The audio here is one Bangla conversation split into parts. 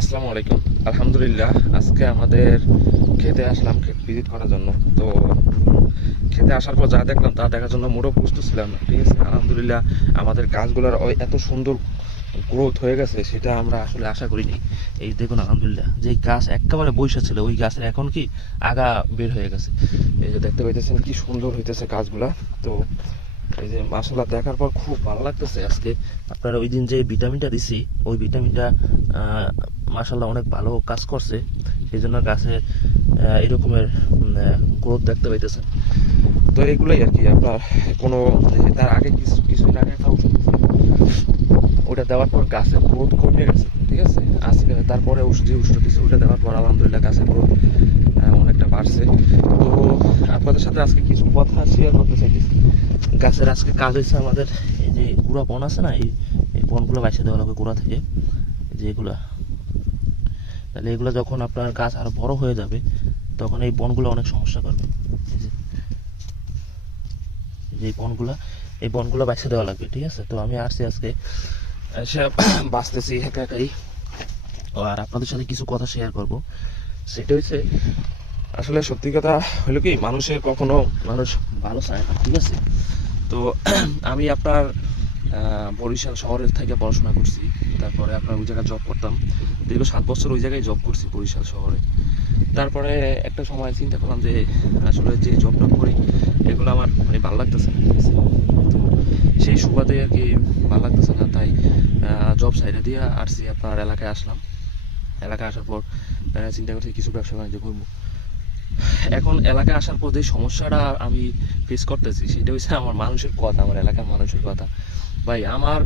আসসালামু আলাইকুম। আলহামদুলিল্লাহ, আজকে আমাদের খেতে আসলাম ক্ষেত ভিজিট করার জন্য। তো খেতে আসার পর যা দেখলাম তা দেখার জন্য মোটেও প্রস্তুত ছিলাম না, ঠিক আছে। আলহামদুলিল্লাহ, আমাদের গাছগুলোর ওই এত সুন্দর গ্রোথ হয়ে গেছে সেটা আমরা আসলে আশা করিনি। এই দেখুন, আলহামদুলিল্লাহ, যে গাছ একেবারে বৈশা ছিল ওই গাছের এখন কি আগা বের হয়ে গেছে। এই যে দেখতে পাইতেছেন কি সুন্দর হইতেছে গাছগুলা। তো এই যে মাশাআল্লাহ দেখার পর খুব ভালো লাগতেছে। আজকে আপনার ওই দিন যে ভিটামিনটা দিছি ওই ভিটামিনটা মাশাআল্লাহ অনেক ভালো কাজ করছে। সেই জন্য গাছে এরকমের গ্রোথ দেখতে পাইতেছেন। তো এগুলোই আর কি আপনার কোনো তার আগে কিছুদিন আগে একটা ওষুধ দিয়েছিলাম, ওটা দেওয়ার পর গাছের গ্রোথ কমে গেছে, ঠিক আছে। আজকে তারপরে যে ওষুধ দিয়েছে ওটা দেওয়ার পর আলহামদুলিল্লাহ গাছের গ্রোথ অনেকটা বাড়ছে। তো আপনাদের সাথে আজকে কিছু কথা শেয়ার করতে চাইতেছি। গাছের আজকে কাজ হয়েছে আমাদের এই যে গুঁড়া বন আছে না, এই বনগুলো বাইসে দেওয়া লাগবে গোড়া থেকে, যে এগুলা। তাহলে এগুলো যখন আপনার গাছ আরো বড় হয়ে যাবে তখন এই বনগুলো অনেক সমস্যা করবে। এই বনগুলো বাইসে দেওয়া লাগবে, ঠিক আছে। তো আমি আসছি আজকে এসে বাঁচতেছি একা একাই। আর আপনাদের সাথে কিছু কথা শেয়ার করব। সেটা হচ্ছে আসলে সত্যি কথা হলো কি, মানুষের কখনো মানুষ ভালো চায় না, ঠিক আছে। তো আমি আপনার বরিশাল শহরের থেকে পড়াশোনা করছি, তারপরে আপনার ওই জায়গায় জব করতাম। দীর্ঘ 7 বছর ওই জায়গায় জব করছি বরিশাল শহরে। তারপরে একটা সময় চিন্তা করলাম যে আসলে যে জবটা করি এগুলো আমার মানে ভালো লাগতেছে না, ঠিক আছে। তো সেই সুবাদে আর কি ভালো লাগতেছে না, তাই জব সাইডে দিয়ে আসছি, আপনার এলাকায় আসলাম। এলাকায় আসার পর চিন্তা করছি কিছু ব্যবসা বাণিজ্য করবো। এখন এলাকায় আসার পর যে সমস্যাটা আমি ফেস করতেছি সেটা হচ্ছে আমার মানুষের কথা, আমার এলাকার মানুষের কথা। ভাই, আমার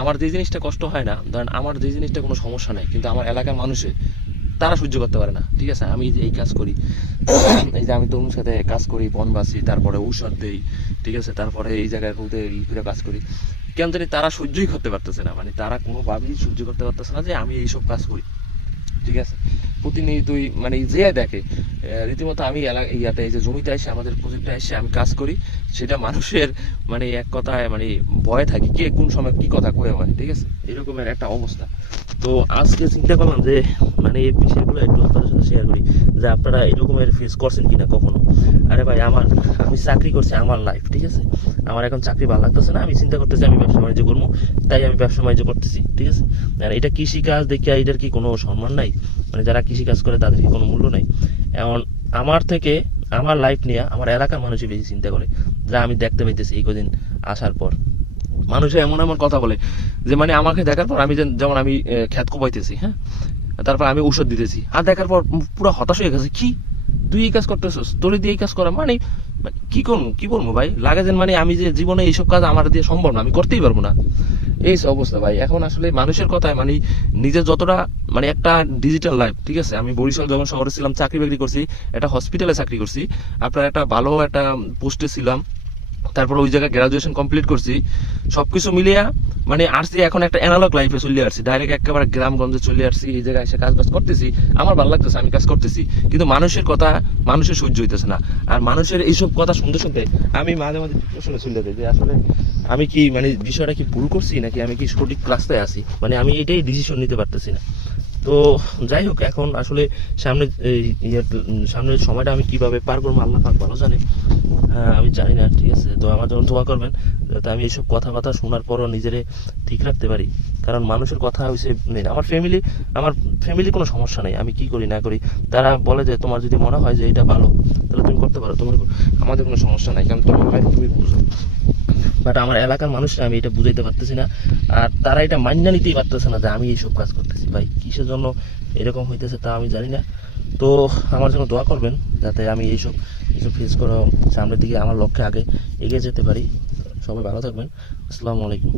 আমার যে জিনিসটা কষ্ট হয় না, ধরেন আমার যে জিনিসটা কোনো সমস্যা নাই, কিন্তু আমার এলাকার মানুষের তারা সহ্য করতে পারে না, ঠিক আছে। আমি যে এই কাজ করি, এই যে আমি তরুণের সাথে কাজ করি, বনবাসী, তারপরে ঔষধ দেই, ঠিক আছে, তারপরে এই জায়গায় রোদে ঘুরে কাজ করি, কেন জানি তারা সহ্যই করতে পারতেছে না। মানে তারা কোনোভাবেই সহ্য করতে পারতেছে না যে আমি এইসব কাজ করি, ঠিক আছে। প্রতিনিয়তই মানে যে দেখে রীতিমতো আমি ইয়াতে এই যে জমিতে এসে আমাদের প্রজেক্টে এসে আমি কাজ করি, সেটা মানুষের মানে এক কথায় মানে ভয়ে থাকে কে কোন সময় কি কথা কয়ে হয়, ঠিক আছে। এরকমের একটা অবস্থা। তো আজকে চিন্তা করলাম যে মানে এই বিষয়গুলো একটু আপনাদের সাথে শেয়ার করি, যে আপনারা এরকমের ফেস করছেন কিনা কখনো। আরে ভাই, আমি চাকরি করছি, আমার লাইফ, ঠিক আছে। আমার এখন চাকরি ভালো লাগতেছে না, আমি চিন্তা করতেছি আমি ব্যবসা বাণিজ্য করবো, তাই আমি ব্যবসা বাণিজ্য করতেছি, ঠিক আছে। আর এটা কৃষি কাজ দেখে এটার কি কোনো সম্মান নাই? মানে যারা কৃষি কাজ করে তাদের কি কোনো মূল্য নাই? এমন আমার থেকে আমার লাইফ নিয়ে আমার এলাকার মানুষই বেশি চিন্তা করে, যা আমি দেখতে পাইতেছি এই কদিন আসার পর। মানুষে এমন এমন কথা বলে যে মানে আমাকে দেখার পর আমি যেমন আমি খ্যাত কোপাইতেছি, হ্যাঁ, তারপর আমি ঔষধ দিতেছি, আর দেখার পর পুরো হতাশ হয়ে গেছে। কি তুই এই কাজ করতেছিস, তোর দিয়ে এই কাজ করা মানে কি করবো ভাই? লাগে যেন মানে আমি যে জীবনে এইসব কাজ আমার দিয়ে সম্ভব না, আমি করতেই পারবো না, এই অবস্থা ভাই। এখন আসলে মানুষের কথায় মানে নিজে যতটা মানে একটা ডিজিটাল লাইফ, ঠিক আছে। আমি বরিশাল যখন শহরে ছিলাম চাকরি বাকরি করছি, একটা হসপিটালে চাকরি করছি, আপনার একটা ভালো একটা পোস্টে ছিলাম, তারপর ওই জায়গায় গ্রাজুয়েশন কমপ্লিট করছি, সবকিছু মিলিয়ে মানে আসছি এখন একটা অ্যানালগ লাইফে চলে আসছি, ডাইরেক্ট একেবারে গ্রামগঞ্জে চলে আসছি। এই জায়গায় এসে কাজ বাজ করতেছি, আমার ভালো লাগতেছে, আমি কাজ করতেছি, কিন্তু মানুষের কথা মানুষের সহ্য হইতেছে না। আর মানুষের এইসব কথা শুনতে শুনতে আমি মাঝে মাঝে ডিপ্রেশনে চলে যাই যে আসলে আমি কি মানে বিষয়টা কি ভুল করছি নাকি আমি কি সঠিক রাস্তায় আছি, মানে আমি এটাই ডিসিশন নিতে পারতেছি না। তো যাই হোক, এখন আসলে সামনে সামনের সময়টা আমি কিভাবে পার করবো আল্লাহ পাক ভালো জানে। আমি জানি না, ঠিক আছে। তো আমার জন্য দোয়া করবেন যাতে আমি এইসব কথাবার্তা শোনার পরও নিজেরে ঠিক রাখতে পারি। কারণ মানুষের কথা হয়েছে মেন। আমার ফ্যামিলি কোনো সমস্যা নেই, আমি কি করি না করি তারা বলে যে তোমার যদি মনে হয় যে এটা ভালো তাহলে তুমি করতে পারো, আমাদের কোনো সমস্যা নাই, কারণ তোমার লাইফ তুমি বুঝো। বাট আমার এলাকার মানুষরা আমি এটা বুঝাইতে পারতেছি না, আর তারা এটা মান্য নিতেই পারতেছে না যে আমি এইসব কাজ করতেছি। ভাই, কিসের জন্য এরকম হইতেছে তা আমি জানি না। তো আমার জন্য দোয়া করবেন যাতে আমি এইসব কিছু ফেস করে সামনের দিকে আমার লক্ষ্যে আগে এগিয়ে যেতে পারি। সবাই ভালো থাকবেন। আসসালামু আলাইকুম।